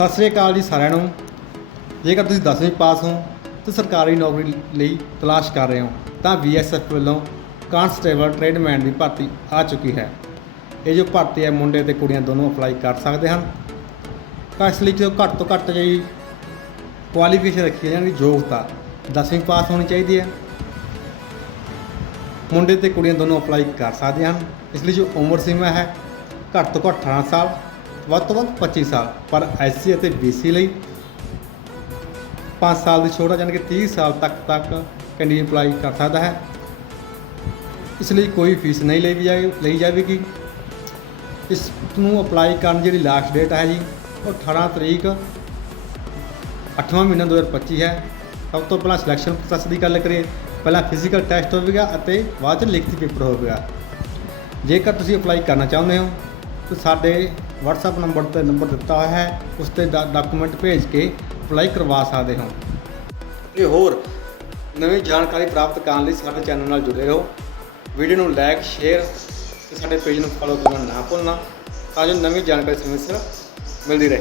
ਸਤਿ ਸ੍ਰੀ ਅਕਾਲ ਜੀ ਸਾਰਿਆਂ ਨੂੰ। ਜੇਕਰ ਤੁਸੀਂ 10ਵੀਂ ਪਾਸ ਹੋ ਤੇ ਸਰਕਾਰੀ ਨੌਕਰੀ ਲਈ ਤਲਾਸ਼ ਕਰ ਰਹੇ ਹੋ, ਤਾਂ ਬੀਐਸਐਫ ਵੱਲੋਂ ਕਾਂਸਟੇਬਲ ਟ੍ਰੇਡਮੈਨ ਦੀ ਭਰਤੀ ਆ ਚੁੱਕੀ ਹੈ। ਇਹ ਜੋ ਭਰਤੀ ਹੈ, ਮੁੰਡੇ ਤੇ ਕੁੜੀਆਂ ਦੋਨੋਂ ਅਪਲਾਈ ਕਰ ਸਕਦੇ ਹਨ। ਤਾਂ ਇਸ ਲਈ ਜੋ ਘੱਟ ਤੋਂ ਘੱਟ ਜਿਹੜੀ ਕੁਆਲੀਫਿਕੇਸ਼ਨ ਰੱਖੀ ਹੈ ਯਾਨੀ ਯੋਗਤਾ 10ਵੀਂ ਪਾਸ ਹੋਣੀ ਚਾਹੀਦੀ ਹੈ। ਮੁੰਡੇ ਤੇ ਕੁੜੀਆਂ ਦੋਨੋਂ ਅਪਲਾਈ ਕਰ ਸਕਦੇ ਹਨ। ਇਸ ਲਈ ਜੋ ਉਮਰ ਸੀਮਾ ਹੈ, ਘੱਟ ਤੋਂ ਘੱਟ 18 ਸਾਲ ਵੱਧ ਤੋਂ ਵੱਧ 25 ਸਾਲ, ਪਰ ਐਸਸੀ ਅਤੇ ਬੀਸੀ ਲਈ 5 ਸਾਲ ਦੀ ਛੋਟ ਹੈ ਕਿ 30 ਸਾਲ ਤੱਕ ਤੱਕ ਕੈਂਡੀਡੇਟ ਅਪਲਾਈ ਕਰ ਸਕਦਾ ਹੈ। ਇਸ ਲਈ ਕੋਈ ਫੀਸ ਨਹੀਂ ਲਈ ਜਾਏ, ਲਈ ਜਾਵੇਗੀ। ਇਸ ਨੂੰ ਅਪਲਾਈ ਕਰਨ ਦੀ ਜਿਹੜੀ ਲਾਸਟ ਡੇਟ ਹੈ ਜੀ, ਉਹ 18 ਤਰੀਕ 8ਵਾਂ ਮਹੀਨਾ 2025 ਹੈ। ਸਭ ਤੋਂ ਪਹਿਲਾਂ ਸਿਲੈਕਸ਼ਨ ਪ੍ਰੋਸੈਸ ਦੀ ਗੱਲ ਕਰੀਏ, ਪਹਿਲਾਂ ਫਿਜ਼ੀਕਲ ਟੈਸਟ ਹੋਵੇਗਾ ਅਤੇ ਬਾਅਦ ਚ ਲਿਖਤੀ ਪੇਪਰ ਹੋਵੇਗਾ ਜੇਕਰ ਤੁਸੀਂ ਅਪਲਾਈ ਕਰਨਾ ਚਾਹੁੰਦੇ ਹੋ, ਤਾਂ ਸਾਡੇ WhatsApp ਨੰਬਰ ਤੇ ਨੰਬਰ ਦਿੱਤਾ ਹੋਇਆ ਹੈ ਉਸ ਤੇ ਡਾਕੂਮੈਂਟ ਭੇਜ ਕੇ ਅਪਲਾਈ ਕਰਵਾ ਸਕਦੇ ਹੋ। ਤੇ ਹੋਰ, ਨਵੀਂ ਜਾਣਕਾਰੀ ਪ੍ਰਾਪਤ ਕਰਨ ਲਈ ਸਾਡੇ ਚੈਨਲ ਨਾਲ ਜੁੜੇ ਰਹੋ। ਵੀਡੀਓ ਨੂੰ ਲਾਈਕ ਸ਼ੇਅਰ ਤੇ ਸਾਡੇ ਪੇਜ ਨੂੰ ਫੋਲੋ ਕਰਨਾ ਨਾ ਭੁੱਲਣਾ। ਤਾਂ ਜੋ ਨਵੀਂ ਜਾਣਕਾਰੀ ਸਮੇਂ ਸਿਰ ਮਿਲਦੀ ਰਹੇ।